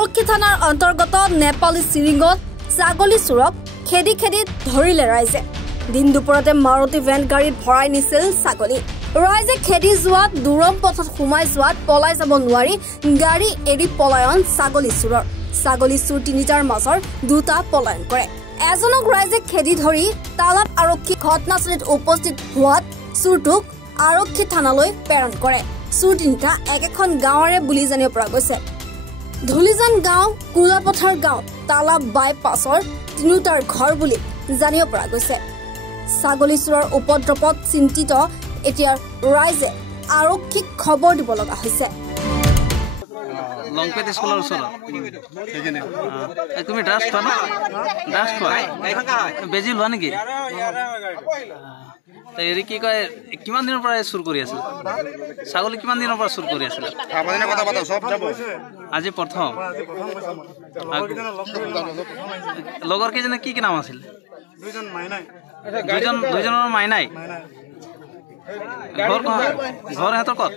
আৰক্ষী থানাৰ অন্তৰ্গত নেপালী চিৰিঙত ছাগলী চোৰক খেদি খেদি ধৰিলে ৰাইজে। দিন দুপৰতে মাৰুতি ভেন গাড়ীত ভৰাই নিছিল ছাগলী। ৰাইজে খেদি যোৱাত দুৰম পথত সোমাই যোৱাত পলাই যাব নোৱাৰি গাড়ী এৰি পলায়ন ছাগলী চোৰৰ। ছাগলী চোৰ তিনিটাৰ মাজৰ দুটা পলায়ন কৰে। এজনক ৰাইজে খেদি ধৰি তালাপ আৰক্ষী ঘটনাস্থলীত উপস্থিত হোৱাত চোৰটোক আৰক্ষী থানালৈ প্ৰেৰণ কৰে। চোৰ তিনিটা একেখন গাঁৱৰে বুলি জানিব পৰা গৈছে। ধুলিজান গাঁও, কুলাপথাৰ গাঁও, তালাপ বাইপাছৰ তিনিটাৰ ঘৰ বুলি জানিব পৰা গৈছে। ছাগলী চোৰৰ উপদ্ৰৱত চিন্তিত এতিয়া ৰাইজে আৰক্ষীক খবৰ দিব লগা হৈছে। লংপেট স্কুলৰ ওচৰত তুমি ড্ৰাছ খোৱা ন? ড্ৰাছ খোৱা বেজি লোৱা নেকি? হেৰি কি কয়, কিমান দিনৰ পৰা চুৰ কৰি আছিল? ছাগলী কিমান দিনৰ পৰা চুৰ কৰি আছিল? আজি প্ৰথম। লগৰ কেইজনে কি নাম আছিল? দুইজনৰ মাইনাই। ঘৰ সিহঁতৰ ক'ত?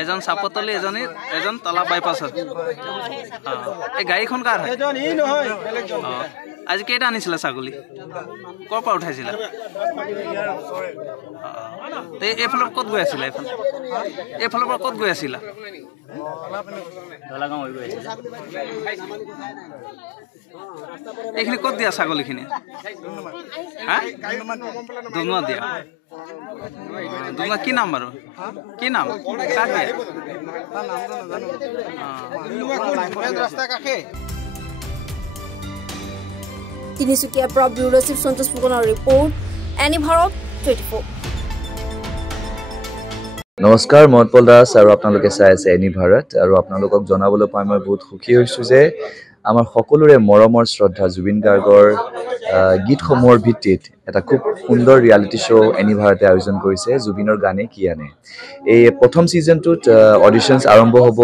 এজন চাপতলি, এজন তালাপ বাইপাছত। এই গাড়ীখন কাৰ হয়? আজি কেইটা আনিছিলা ছাগলী? ক'ৰ পৰা উঠাইছিলা? এইফালৰ ক'ত গৈ আছিলা? এইফালৰ পৰা ক'ত গৈ আছিলা? এইখিনি ক'ত দিয়া ছাগলীখিনি? দুনুৱা দিয়া। দুনুৱা কি নাম বাৰু? কি নাম? কাক দিয়ে? তিনিচুকীয়াৰ পৰা ব্যুৰো চিফ সন্তোষ ফুকনৰ ৰিপৰ্ট, এনি ভাৰত 24। নমস্কাৰ, মই উৎপল দাস আৰু আপোনালোকে চাই আছে এনি ভাৰত। আৰু আপোনালোকক জনাবলৈ পাই মই বহুত সুখী হৈছোঁ যে আমাৰ সকলোৰে মৰমৰ শ্ৰদ্ধা জুবিন গাৰ্গৰ গীতসমূহৰ ভিত্তিত এটা খুব সুন্দৰ ৰিয়েলিটি শ্ব' এনি ভাৰতে আয়োজন কৰিছে, জুবিনৰ গানে কি আনে। এই প্ৰথম ছিজনটোত অডিশ্যনছ আৰম্ভ হ'ব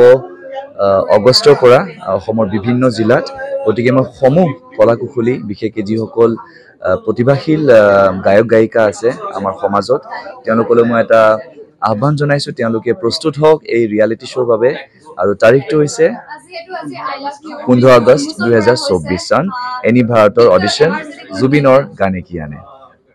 আগষ্টৰ পৰা অসমৰ বিভিন্ন জিলাত। গতিকে মই সমূহ কলাকুশলী, বিশেষকৈ যিসকল প্ৰতিভাশীল গায়ক গায়িকা আছে আমাৰ সমাজত, তেওঁলোকলৈ মই এটা আহ্বান জনাইছোঁ, তেওঁলোকে প্ৰস্তুত হওক এই ৰিয়েলিটি শ্ব'ৰ বাবে। আৰু তাৰিখটো হৈছে 15 আগষ্ট 2024 চন। এনি ভাৰতৰ অডিশ্যন, জুবিনৰ গানে কি আনে।